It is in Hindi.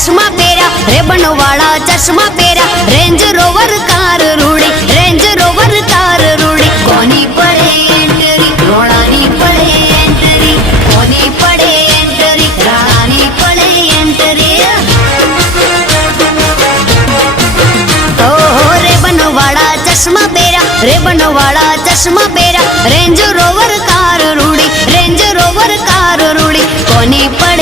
चश्मा पेरा, रेबन वाला चश्मा पेरा, रेंज रोवर कार रूड़ी, रेंज रोवर कार रूड़ी। कोनी पड़े एंट्री, रोड़ानी पड़े एंट्री, कोनी पड़े एंट्री, रानी पड़े एंट्री। ओ रेबन वाला चश्मा पेरा, रेबन वाला चश्मा पेरा, रेंज रोवर कार रूड़ी, रेंज रोवर कार रूड़ी। कोनी पड़े